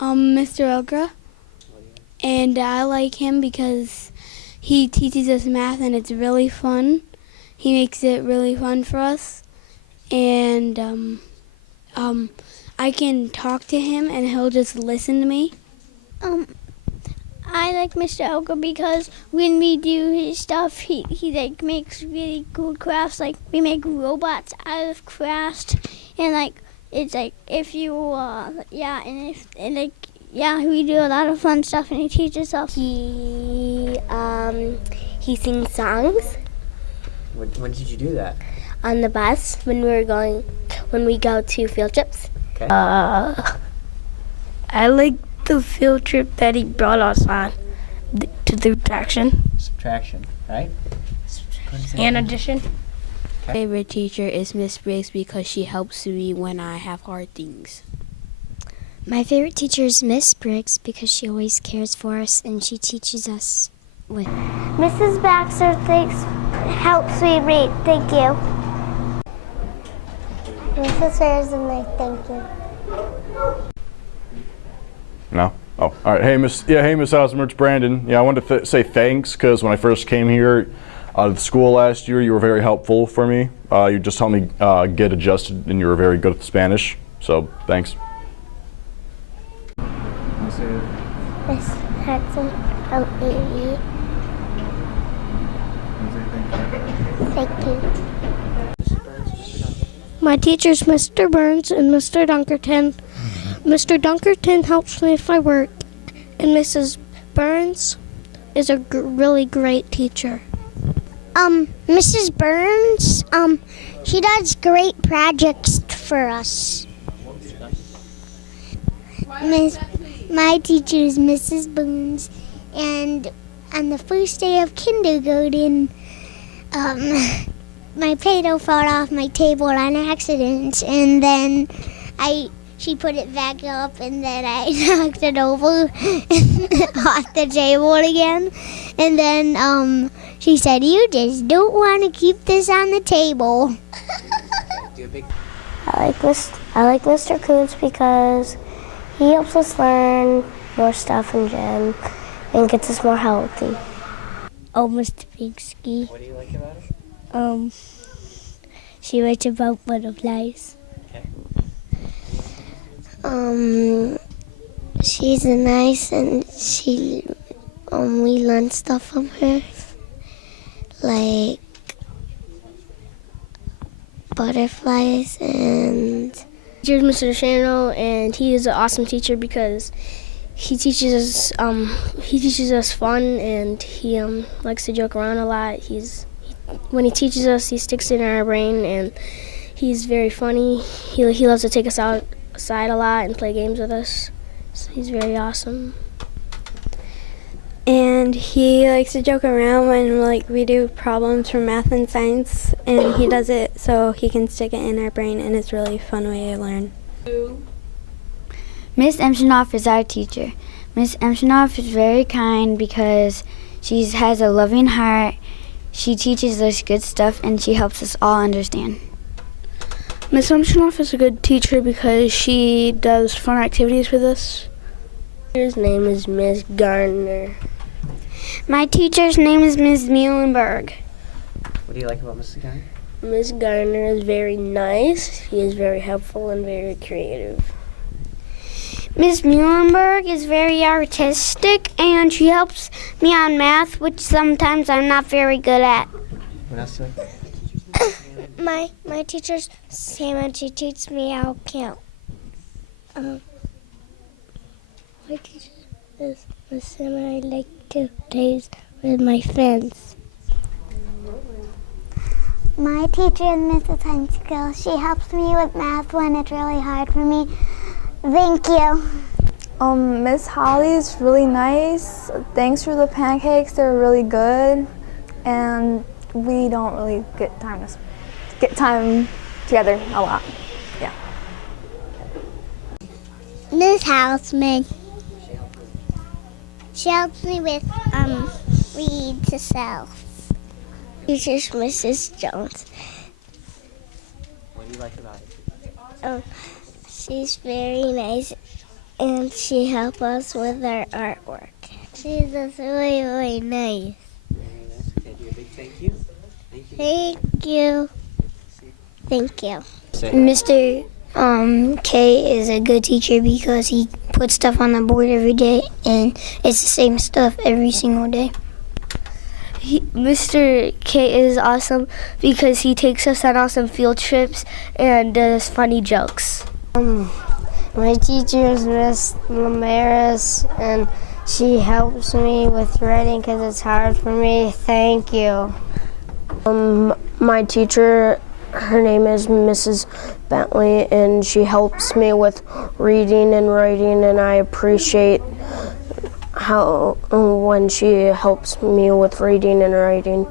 Mr. Elgra, and I like him because he teaches us math and it's really fun. He makes it really fun for us, and I can talk to him and he'll just listen to me. I like Mr. Elga because when we do his stuff, he like makes really cool crafts. Like we make robots out of crafts, and like it's like if you we do a lot of fun stuff, and he teaches us. He sings songs. When did you do that? On the bus when we go to field trips. Okay. I like the field trip that he brought us on to the Subtraction, right? and addition. My favorite teacher is Miss Briggs because she helps me when I have hard things. My favorite teacher is Miss Briggs because she always cares for us and she teaches us with. Mrs. Baxter helps me read. Thank you. Mrs. Harrison, thank you. No? Oh, all right. Hey, Miss Osmer, it's Brandon. Yeah, I wanted to say thanks because when I first came here to the school last year, you were very helpful for me. You just helped me get adjusted, and you were very good at Spanish. So, thanks. Miss Hudson, OEE. Thank you. My teacher's Mr. Burns and Mr. Dunkerton. Mr. Dunkerton helps me with my work, and Mrs. Burns is a really great teacher. Mrs. Burns, she does great projects for us. My teacher is Mrs. Burns, and on the first day of kindergarten, my Play-Doh fell off my table on accident, and then she put it back up, and then I knocked it over off the table again. And then she said, "You just don't want to keep this on the table." I like Mr. Coots because he helps us learn more stuff in gym and gets us more healthy. Oh, Mr. Pigsky. What do you like about it? She writes about butterflies. She's nice, and we learn stuff from her, like butterflies and. Teacher is Mr. Shano, and he is an awesome teacher because he teaches us fun, and he likes to joke around a lot. When he teaches us, he sticks it in our brain, and he's very funny. He loves to take us outside a lot and play games with us. So he's very awesome. And he likes to joke around when we do problems from math and science, and he does it so he can stick it in our brain, and it's really a fun way to learn. Miss Emshanoff is our teacher. Miss Emshanoff is very kind because she has a loving heart. She teaches us good stuff, and she helps us all understand. Miss Emshanoff is a good teacher because she does fun activities with us. Her name is Miss Gardner. My teacher's name is Ms. Muhlenberg. What do you like about Mrs. Gardner? Miss Gardner is very nice. She is very helpful and very creative. Ms. Muhlenberg is very artistic, and she helps me on math, which sometimes I'm not very good at. What else do you like? My teacher's Sam, and she teaches me how to count. My teacher is Miss Sam, and I like to play with my friends. My teacher is Mrs. Henskill. She helps me with math when it's really hard for me. Thank you. Miss Holly is really nice. Thanks for the pancakes. They're really good, and we don't really get time together a lot. Yeah. Miss Houseman. She helps me with read to self. Teacher's Mrs. Jones. What do you like about it? She's very nice, and she helped us with our artwork. She's just really, really nice. Very nice. Okay, do a big thank you. Thank you. Thank you. Thank you. Say Mr. K is a good teacher because he puts stuff on the board every day and it's the same stuff every single day. Mr. K is awesome because he takes us on awesome field trips and does funny jokes. My teacher is Miss Lamaris, and she helps me with writing because it's hard for me. Thank you. My teacher, her name is Mrs. Bentley, and she helps me with reading and writing, and I appreciate how when she helps me with reading and writing.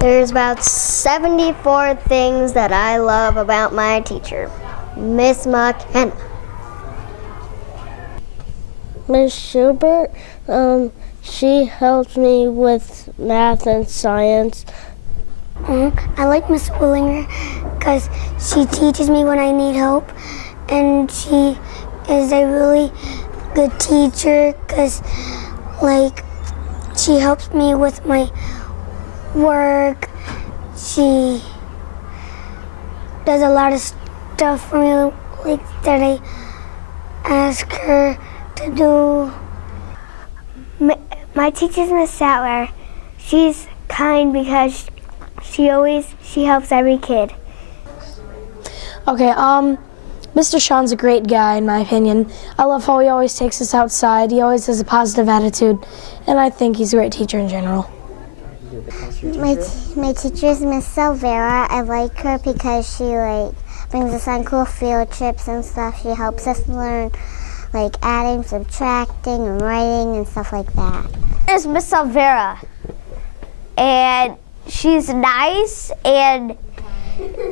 There's about 74 things that I love about my teacher, Miss McKenna. Miss Schubert, she helps me with math and science. I like Miss Willinger because she teaches me when I need help, and she is a really good teacher because, like, she helps me with my work. She does a lot of stuff for me, like, that I ask her to do. My teacher's Miss Sattler. She's kind because she helps every kid. Okay, Mr. Sean's a great guy in my opinion. I love how he always takes us outside. He always has a positive attitude, and I think he's a great teacher in general. My teacher's Miss Silvera. I like her because she brings us on cool field trips and stuff. She helps us learn adding, subtracting, and writing and stuff like that. There's Miss Silvera, and she's nice, and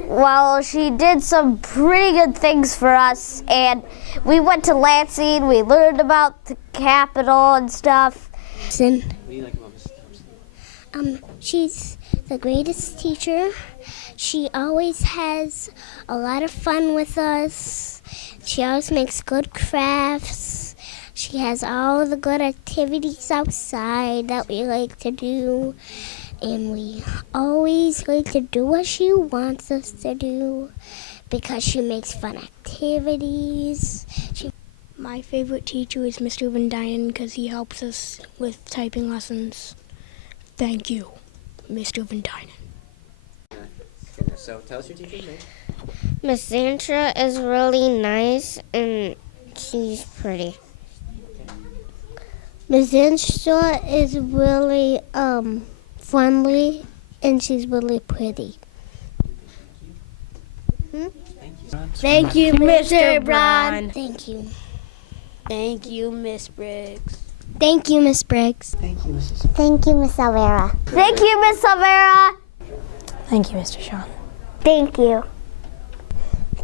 well, she did some pretty good things for us, and we went to Lansing, we learned about the Capitol and stuff. what do you like about Mrs. Thompson? She's the greatest teacher. She always has a lot of fun with us. She always makes good crafts. She has all the good activities outside that we like to do. And we always like to do what she wants us to do because she makes fun activities. My favorite teacher is Mr. Van Dynen because he helps us with typing lessons. Thank you, Mr. Van Dynen. So tell us your teacher's name. Miss Sandra is really nice and she's pretty. Miss Sandra is really friendly and she's really pretty. Thank you, Mr. Braun. Thank you. Thank you, Miss Briggs. Thank you, Miss Briggs. Thank you, Mrs. Thank you, Miss Alvera. Thank you, Miss Silvera. Thank you, Mr. Sean. Thank you.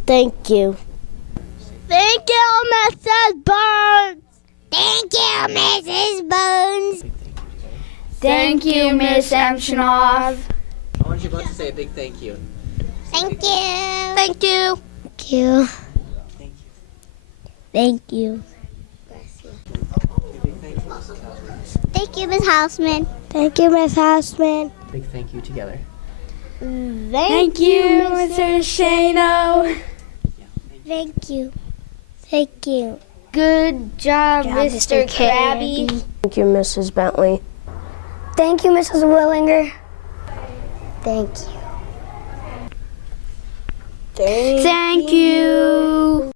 Thank you. Thank you, Mrs. Burns. Thank you, Mrs. Burns. Thank you, Miss Emshinoff. I want you both to say a big thank you. Thank you. Thank you. Thank you. Thank you. Thank you. Big thank you, Mrs. Houseman. Thank you, Miss Houseman. Thank you, Miss Houseman. Big thank you together. Thank you, Mr. Shano. Thank you. Thank you. Good job, Mr. Krabby. Thank you, Mrs. Bentley. Thank you, Mrs. Willinger. Thank you. Thank you.